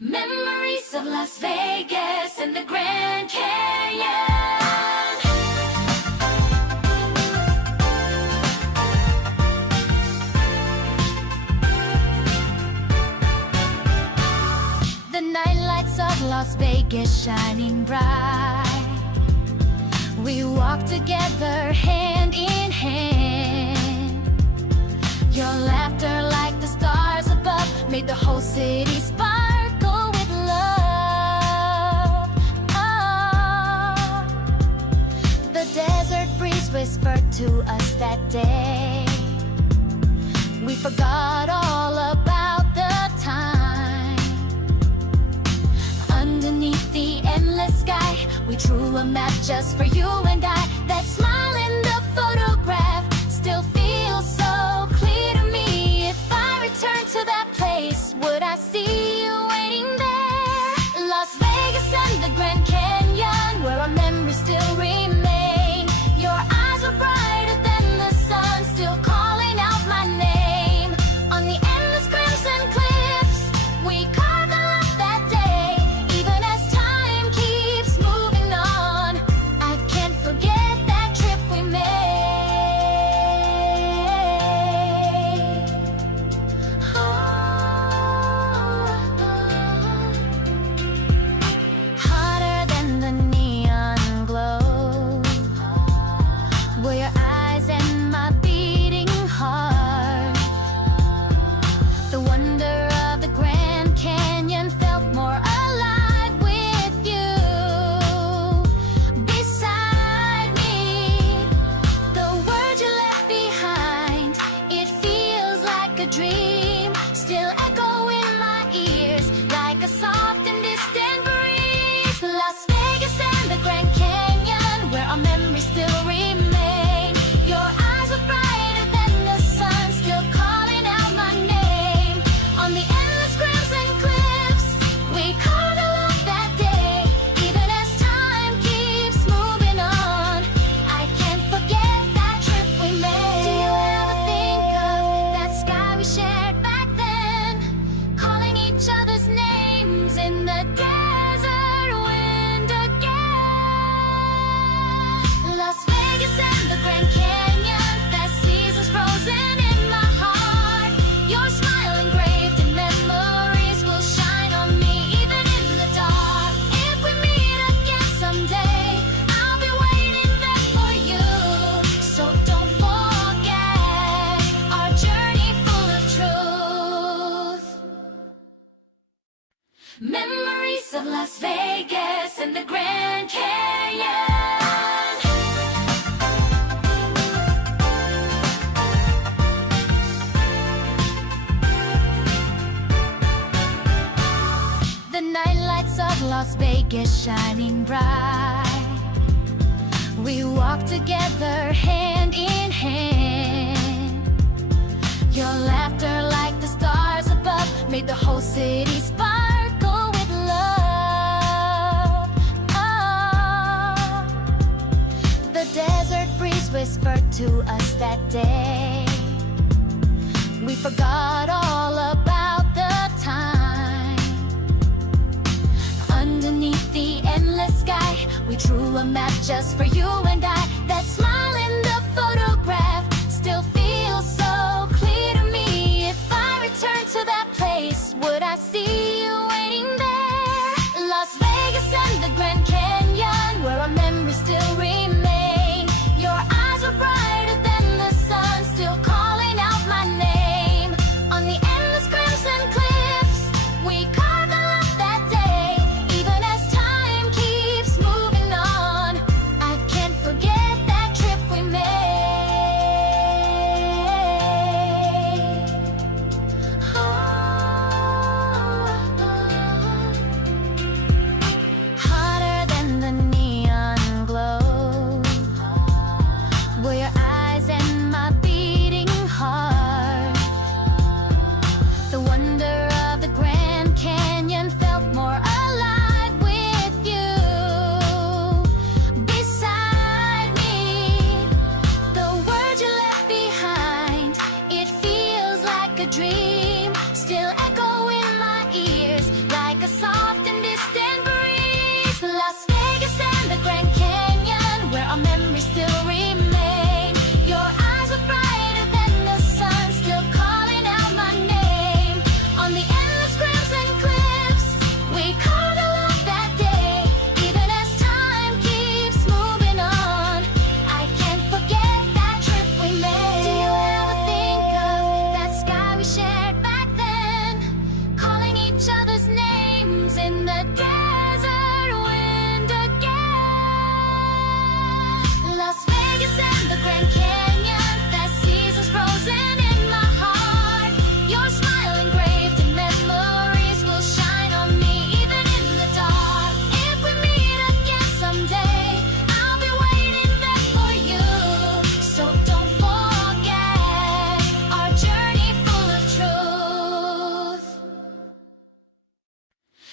Memories of Las Vegas and the Grand Canyon. The nightlights of Las Vegas shining bright. We walked together hand in hand. Your laughter like the stars above made the whole city sparkle with love. Oh, the desert breeze whispered to us that day. We forgot all about the time. Underneath the endless sky, we drew a map just for you and I. That smile in the photograph still feels so clear to me. If I return to that place, would I see you waiting there? Las Vegas and the Grand Canyon, where our memories still remain. Your eyes were brighter than the sun, still calling out my name. On the endless crimson cliffs, we carved our love that day. Even as time keeps moving on, I can't forget that trip we made. Hotter than the neon glow were your eyes and my beating heart. The wonder of the Grand Canyon felt more alive with you beside me. The words you left behind, it feels like a dream, still echo in my ears like a soft and distant breeze. Las Vegas and the Grand Canyon, where our memories still remain. Your eyes were brighter than the sun, still calling out my name. On the endless crimson cliffs, we carved a love that day. Even as time keeps moving on, I can't forget that trip we made. Do you ever think of that sky we shared back then? Calling each other's names in the desert wind again. Las Vegas and the Grand Canyon, that season's frozen in my heart. Your smile engraved in memories will shine on me even in the dark. If we meet again someday, I'll be waiting there for you. So don't forget our journey full of truth. Memories of Las Vegas and the Grand Canyon. The nightlights of Las Vegas shining bright. We walked together hand in hand. Your laughter like the stars above made the whole city sparkle with love. Oh, the desert breeze whispered to us that day. We forgot all about the time. Underneath the endless sky, we drew a map just for you and I. That smile in the photograph still feels so clear to me. If I return to that place, would I see you waiting there? Las Vegas and the Grand Canyon, where our memories still remain. Your eyes were brighter than the sun, still calling out my name. On the endless crimson cliffs, we carved our love that day. Even as time keeps moving on, I can't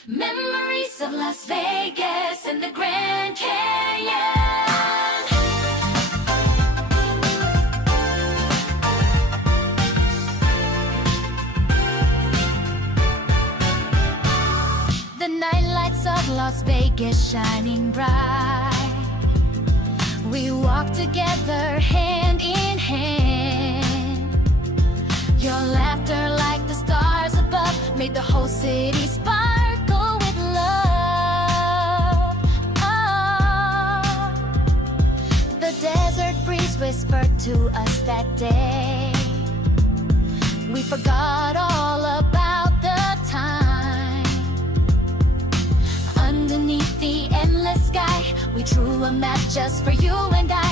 Memories of Las Vegas and the Grand Canyon. The night lights of Las Vegas shining bright. We walked together hand in hand. Your laughter like the stars above made the whole city sparkle with love. Oh, the desert breeze whispered to us that day. We forgot all about the time. Underneath the endless sky, we drew a map just for you and I.